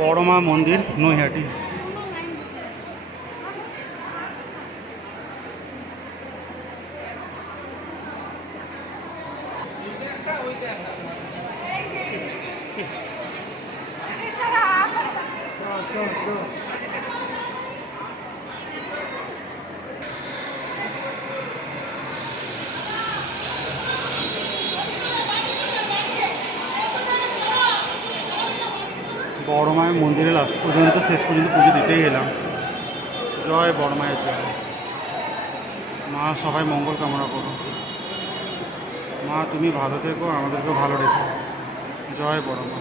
বড় মা মন্দির নৈহাটি। বড় মায়ের মন্দিরে লাস্ট পর্যন্ত, শেষ পর্যন্ত পুজো দিতেই এলাম জয় বড় মায়ের জয়। মা, সবাই মঙ্গল কামনা করো। মা, তুমি ভালো থেকো, আমাদেরকেও ভালো রেখো। জয় বড় মা